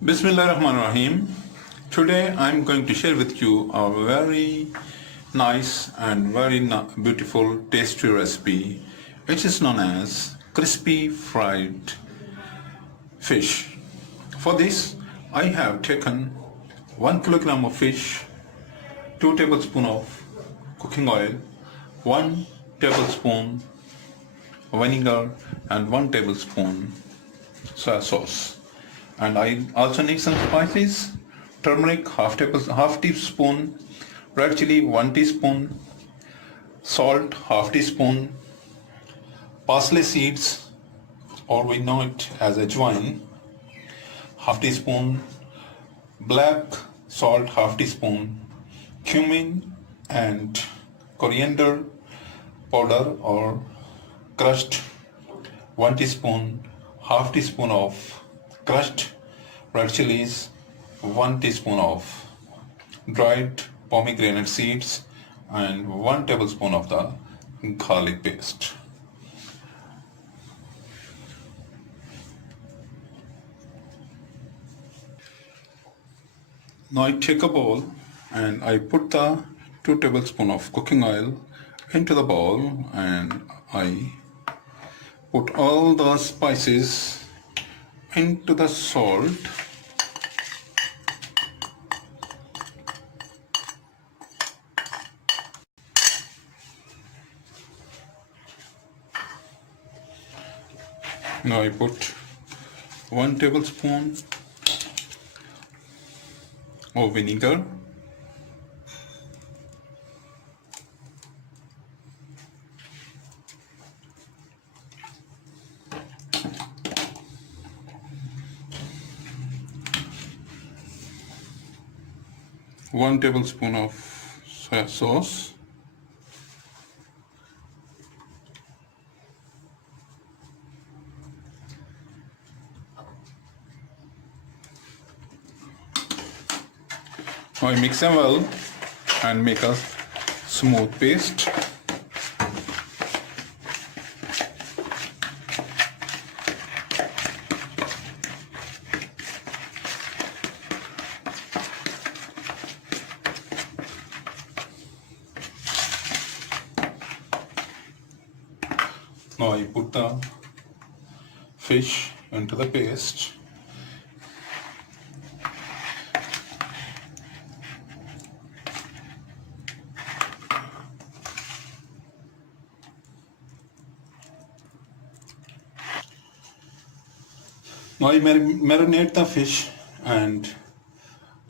Bismillahirrahmanirrahim. Today I'm going to share with you a very nice and very beautiful tasty recipe which is known as crispy fried fish. For this I have taken 1 kilogram of fish, 2 tablespoons of cooking oil, 1 tablespoon vinegar and 1 tablespoon soy sauce. And I also need some spices: turmeric half teaspoon, red chili 1 teaspoon, salt half teaspoon, parsley seeds, or we know it as ajwain, half teaspoon, black salt half teaspoon, cumin and coriander powder or crushed 1 teaspoon, half teaspoon of crushed red chilies, 1 teaspoon of dried pomegranate seeds, and 1 tablespoon of the garlic paste. Now I take a bowl and I put the 2 tablespoons of cooking oil into the bowl, and I put all the spices into the salt. Now I put 1 tablespoon of vinegar, one tablespoon of soy sauce, now I mix them well and make a smooth paste. Now I put the fish into the paste. Now I marinate the fish and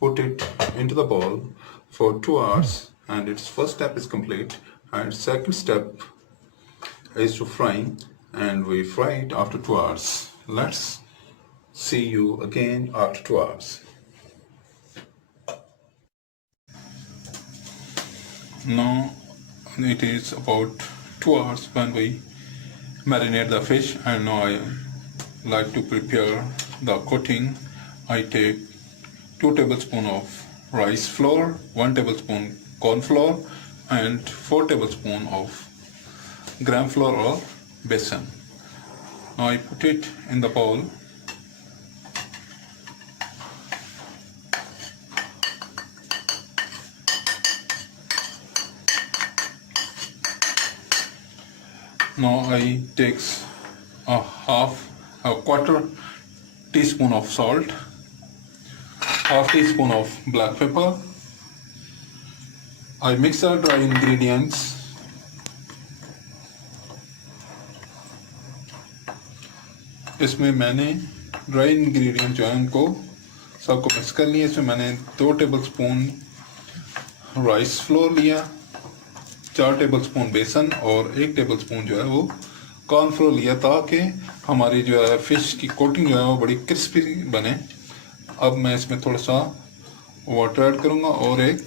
put it into the bowl for 2 hours, and its first step is complete, and second step is to frying, and we fry it after 2 hours. Let's see you again after 2 hours. Now it is about 2 hours when we marinate the fish, and now I like to prepare the coating. I take 2 tablespoons of rice flour, 1 tablespoon corn flour, and 4 tablespoons of gram flour or besan. Now I put it in the bowl. Now I take a quarter teaspoon of salt, half teaspoon of black pepper. I mix the dry ingredients. इसमें मैंने dry ingredient जो है उनको सबको mix कर लिया। इसमें मैंने 2 टेबलस्पून राइस फ्लोर लिया, 4 टेबलस्पून बेसन और 1 टेबलस्पून जो है वो कॉर्न फ्लोर लिया, ताकि हमारी जो है फिश की कोटिंग जो है वो बड़ी क्रिस्पी बने। अब मैं इसमें थोड़ा सा वाटर ऐड करूँगा और एक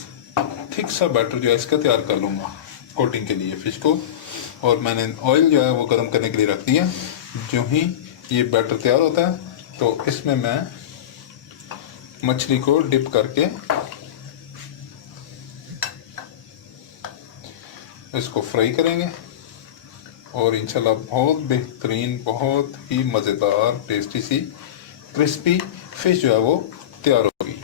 थिक सा बैटर जो है इसका तैयार कर लूँगा कोटिंग के लिए फिश को। और मैंने ऑयल जो है वो गर्म करने के लिए रख दिया। जो ही ये बैटर तैयार होता है तो इसमें मैं मछली को डिप करके इसको फ्राई करेंगे, और इंशाल्लाह बहुत बेहतरीन, बहुत ही मज़ेदार टेस्टी सी क्रिस्पी फिश जो है वो तैयार होगी।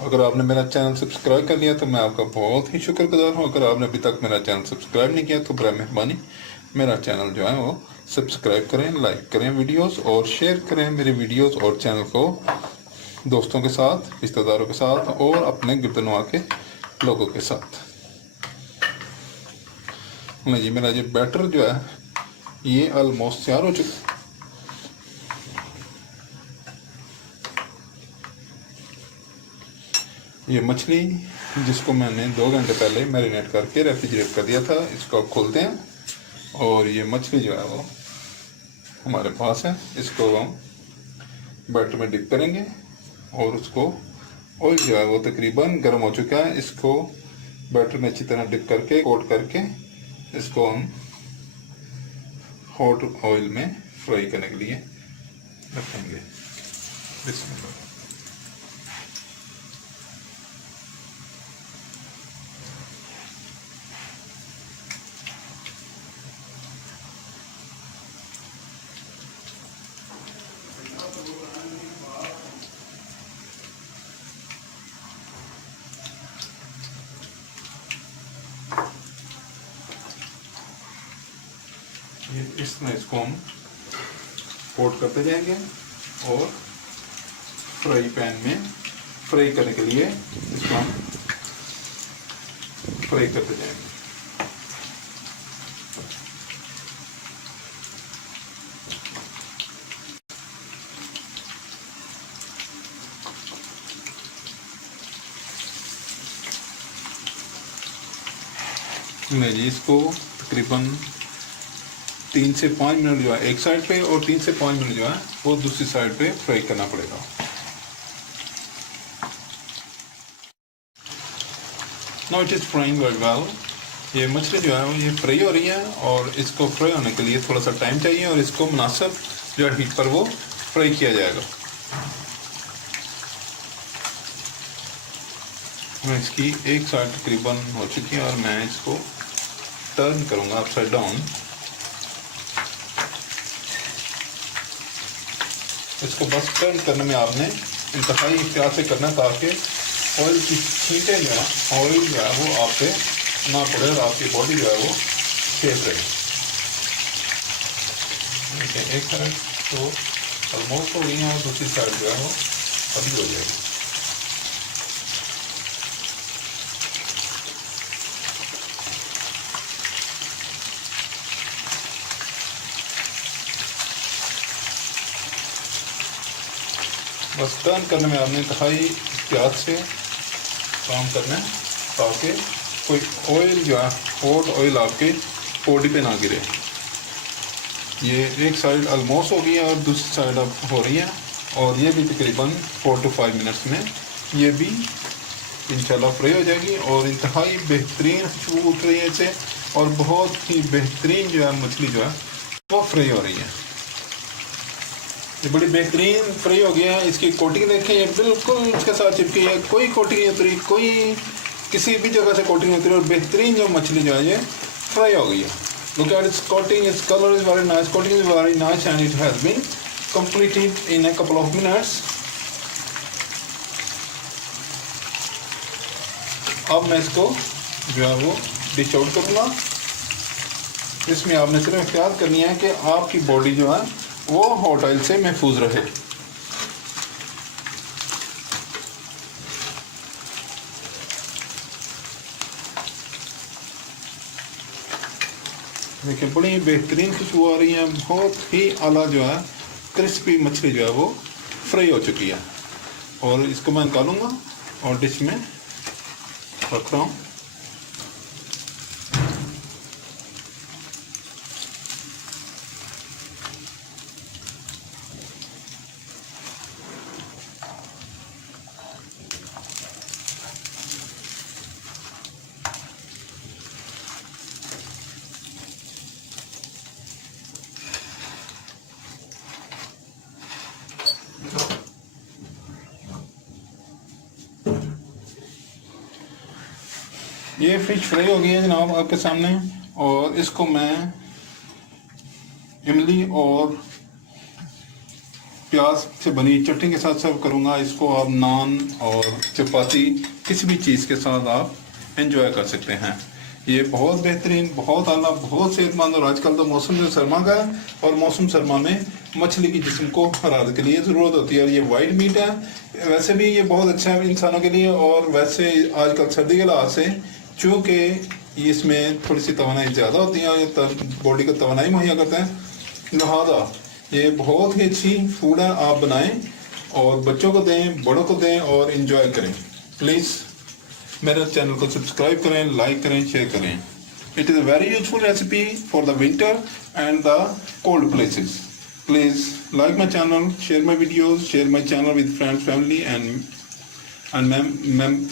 अगर आपने मेरा चैनल सब्सक्राइब कर लिया तो मैं आपका बहुत ही शुक्रगुजार हूँ। अगर आपने अभी तक मेरा चैनल सब्सक्राइब नहीं किया तो बड़ा मेहरबानी मेरा चैनल जो है वो सब्सक्राइब करें, लाइक करें वीडियोस और शेयर करें मेरे वीडियोस और चैनल को दोस्तों के साथ, रिश्तेदारों के साथ और अपने गिरदनवा के लोगों के साथ। जी मेरा ये बैटर जो है ये ऑलमोस्ट तैयार हो चुका। ये मछली जिसको मैंने 2 घंटे पहले मैरिनेट करके रेफ्रिजरेट कर दिया था, इसको अब खोलते हैं और ये मछली जो है वो हमारे पास है। इसको हम बैटर में डिप करेंगे और उसको ऑयल जो है वो तकरीबन गर्म हो चुका है। इसको बैटर में अच्छी तरह डिप करके कोट करके इसको हम हॉट ऑयल में फ्राई करने के लिए रखेंगे। बिस्मिल्लाह। इसमें इसको हम कोट करते जाएंगे और फ्राई पैन में फ्राई करने के लिए इसको हम फ्राई करते जाएंगे। मैं जी इसको तकरीबन 3 से 5 मिनट जो है एक साइड पे और 3 से 5 मिनट जो है वो दूसरी साइड पे फ्राई करना पड़ेगा। Now it is frying very well. ये मछली जो है ये फ्राई हो रही है और इसको फ्राई होने के लिए थोड़ा सा टाइम चाहिए और इसको मुनासिब जो है हीट पर वो फ्राई किया जाएगा। मैं इसकी एक साइड तकरीबन हो चुकी है और मैं इसको टर्न करूँगा अपसाइड डाउन। इसको बस टर्न करने में आपने इंतहाई एहतियात से करना ताकि ऑयल की छींटे जो है ऑयल जो है वो आप पे ना पड़े और आपकी बॉडी जो है वो सेफ रहे। देखिए एक साइड तो ऑलमोस्ट हो गई है और दूसरी साइड जो है वो अभी हो जाएगी। बस टर्न करने में आपने इंतहाई एहतियात से काम करना है ताकि कोई ऑयल जो है हॉट ऑयल आपके बॉडी पे ना गिरे। ये एक साइड ऑलमोस्ट हो गई है और दूसरी साइड अब हो रही है और ये भी तकरीबन 4 to 5 मिनट्स में ये भी इंशाल्लाह फ्राई हो जाएगी और इंतहाई बेहतरीन खुशबू उठ रही है इसे और बहुत ही बेहतरीन जो है मछली जो है वो फ्राई हो रही है। ये बड़ी बेहतरीन फ्राई हो गया है। इसकी कोटिंग देखें, ये बिल्कुल इसके साथ चिपकी है, कोई कोटिंग नहीं उतरी, कोई किसी भी जगह से कोटिंग नहीं उतरी और बेहतरीन जो मछली जो है ये फ्राई हो गई है। Look at its coating, its colour is very nice, coating is very nice and it has been completed in a couple of minutes। अब मैं इसको जो है वो डिश आउट करूँगा। इसमें आपने सिर्फ एहतियात करनी है कि आपकी बॉडी जो है वो हॉट ऑयल से महफूज रहे। देखिए बड़ी बेहतरीन खुशबू आ रही है, बहुत ही आला जो है क्रिस्पी मछली जो है वो फ्राई हो चुकी है और इसको मैं निकालूंगा और डिश में रख रहा हूँ। ये फिश फ्राई हो गई है जनाब आपके सामने और इसको मैं इमली और प्याज से बनी चटनी के साथ सर्व करूँगा। इसको आप नान और चपाती किसी भी चीज़ के साथ आप एंजॉय कर सकते हैं। ये बहुत बेहतरीन, बहुत आला, बहुत सेहतमंद, और आजकल तो मौसम सरमा का है और मौसम सरमा में मछली की जिस्म को हरारत के लिए ज़रूरत होती है। और ये वाइट मीट है, वैसे भी ये बहुत अच्छा है इंसानों के लिए, और वैसे आजकल सर्दी के लिहाज से चूँकि इसमें थोड़ी सी तवानाई ज़्यादा होती है, ये बॉडी को तवानाई मुहैया करते हैं, लिहाजा ये बहुत ही अच्छी फूड है। आप बनाएं और बच्चों को दें, बड़ों को दें और इन्जॉय करें। प्लीज़ मेरे चैनल को सब्सक्राइब करें, लाइक करें, शेयर करें। It is a very useful recipe for the winter and the cold places. Please like my channel, share my videos, share my channel with friends, family, and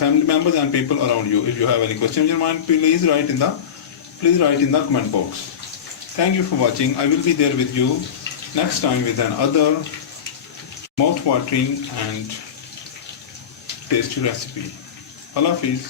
family members and people around you. If you have any questions in your mind, please write in the comment box. Thank you for watching. I will be there with you next time with another mouth-watering and tasty recipe. Allah Hafiz.